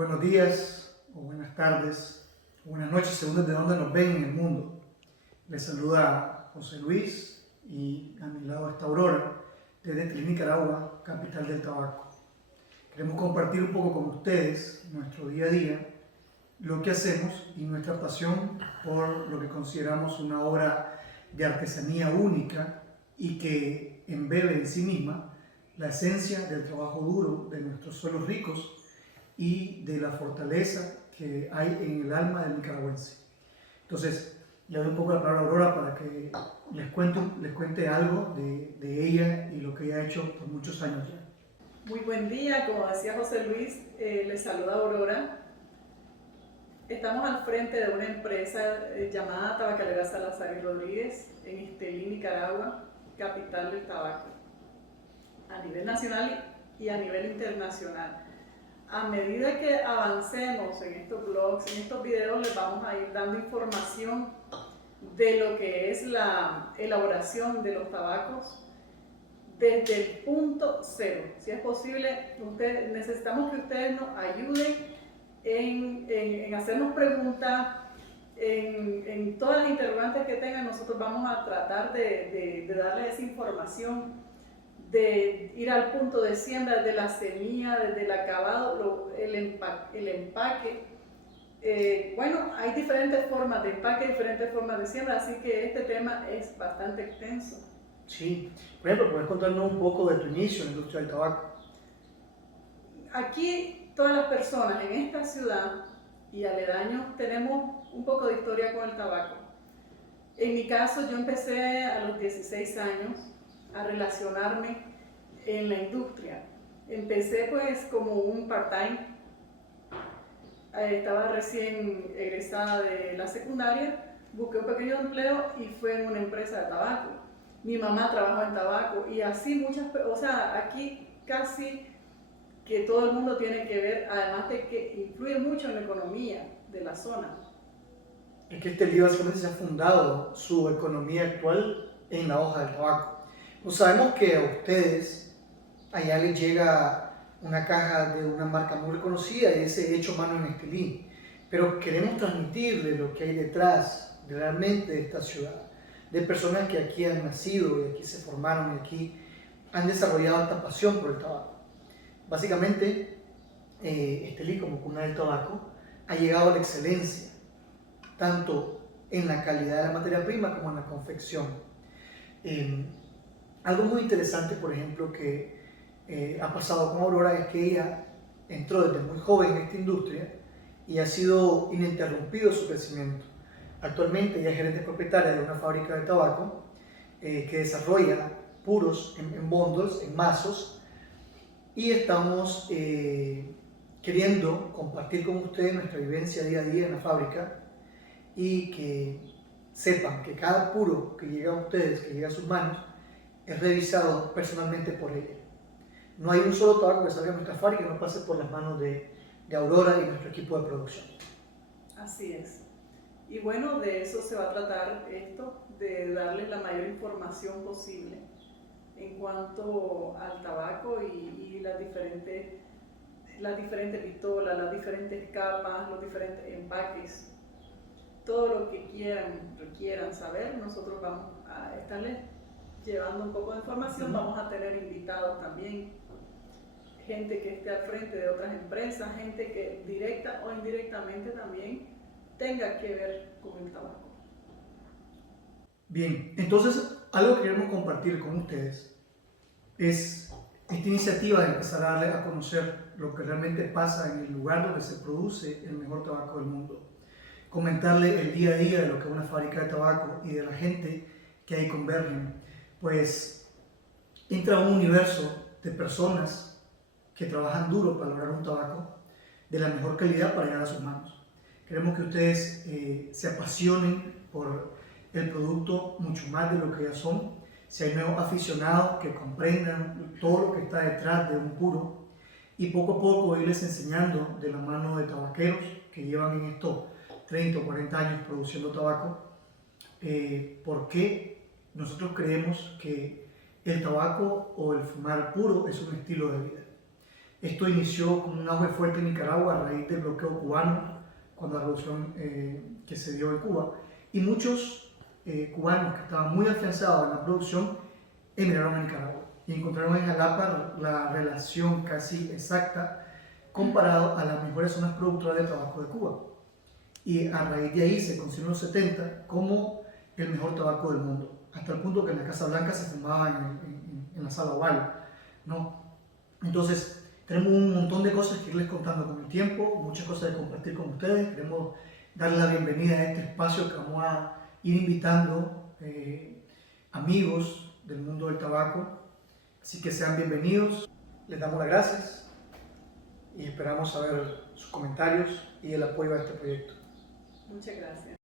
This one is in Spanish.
Buenos días, o buenas tardes, o buenas noches, según desde donde nos ven en el mundo. Les saluda José Luis y a mi lado está Aurora, desde Estelí, Nicaragua, capital del tabaco. Queremos compartir un poco con ustedes nuestro día a día, lo que hacemos y nuestra pasión por lo que consideramos una obra de artesanía única y que embebe en sí misma la esencia del trabajo duro de nuestros suelos ricos y de la fortaleza que hay en el alma del nicaragüense. Entonces, le doy un poco la palabra a Aurora para que les cuente algo de ella y lo que ella ha hecho por muchos años ya. Muy buen día, como decía José Luis, les saluda Aurora. Estamos al frente de una empresa llamada Tabacalera Salazar y Rodríguez en Estelí, Nicaragua, capital del tabaco, a nivel nacional y a nivel internacional. A medida que avancemos en estos blogs, en estos videos, les vamos a ir dando información de lo que es la elaboración de los tabacos desde el punto cero. Si es posible, necesitamos que ustedes nos ayuden en hacernos preguntas, en todas las interrogantes que tengan. Nosotros vamos a tratar de darles esa información, de ir al punto de siembra, desde la semilla, desde el acabado, el empaque. Bueno, hay diferentes formas de empaque, diferentes formas de siembra, así que este tema es bastante extenso. Sí, por ejemplo, ¿puedes contarnos un poco de tu inicio en la industria del tabaco? Aquí todas las personas en esta ciudad y aledaños tenemos un poco de historia con el tabaco. En mi caso, yo empecé a los 16 años a relacionarme en la industria. Empecé pues como un part-time. Estaba recién egresada de la secundaria, busqué un pequeño empleo y fue en una empresa de tabaco. Mi mamá trabajó en tabaco y así o sea, aquí casi que todo el mundo tiene que ver, además de que influye mucho en la economía de la zona. Es que Estelí básicamente se ha fundado su economía actual en la hoja del tabaco. Pues sabemos que a ustedes allá les llega una caja de una marca muy reconocida y ese hecho mano en Estelí, pero queremos transmitirle lo que hay detrás realmente de esta ciudad, de personas que aquí han nacido y aquí se formaron y aquí han desarrollado esta pasión por el tabaco. Básicamente, Estelí como cuna del tabaco ha llegado a la excelencia, tanto en la calidad de la materia prima como en la confección. Algo muy interesante, por ejemplo, que ha pasado con Aurora es que ella entró desde muy joven en esta industria y ha sido ininterrumpido su crecimiento. Actualmente ella es gerente propietaria de una fábrica de tabaco que desarrolla puros en bundles, en mazos, y estamos queriendo compartir con ustedes nuestra vivencia día a día en la fábrica y que sepan que cada puro que llega a ustedes, que llega a sus manos, es revisado personalmente por ella. No hay un solo tabaco que salga de nuestra fábrica que no pase por las manos de Aurora y nuestro equipo de producción. Así es. Y bueno, de eso se va a tratar esto, de darles la mayor información posible en cuanto al tabaco y las diferentes pistolas, las diferentes capas, los diferentes empaques. Todo lo que requieran saber, nosotros vamos a estarles llevando un poco de información. Vamos a tener invitados también, gente que esté al frente de otras empresas, gente que directa o indirectamente también tenga que ver con el tabaco. Bien, entonces algo que queremos compartir con ustedes es esta iniciativa de empezar a darle a conocer lo que realmente pasa en el lugar donde se produce el mejor tabaco del mundo. Comentarle el día a día de lo que es una fábrica de tabaco y de la gente que ahí convergen, pues entra a un universo de personas que trabajan duro para lograr un tabaco de la mejor calidad para llegar a sus manos. Queremos que ustedes se apasionen por el producto mucho más de lo que ya son. Si hay nuevos aficionados que comprendan todo lo que está detrás de un puro y poco a poco irles enseñando de la mano de tabaqueros que llevan en esto 30 o 40 años produciendo tabaco, por qué nosotros creemos que el tabaco o el fumar puro es un estilo de vida. Esto inició con un auge fuerte en Nicaragua a raíz del bloqueo cubano, cuando la revolución que se dio en Cuba. Y muchos cubanos que estaban muy afianzados en la producción emigraron a Nicaragua y encontraron en Jalapa la relación casi exacta comparado a las mejores zonas productoras de tabaco de Cuba. Y a raíz de ahí se consideró en los 70 como el mejor tabaco del mundo, hasta el punto que en la Casa Blanca se fumaba en la sala oval, ¿no? Entonces, tenemos un montón de cosas que irles contando con el tiempo, muchas cosas de compartir con ustedes. Queremos darle la bienvenida a este espacio que vamos a ir invitando amigos del mundo del tabaco. Así que sean bienvenidos, les damos las gracias y esperamos saber sus comentarios y el apoyo a este proyecto. Muchas gracias.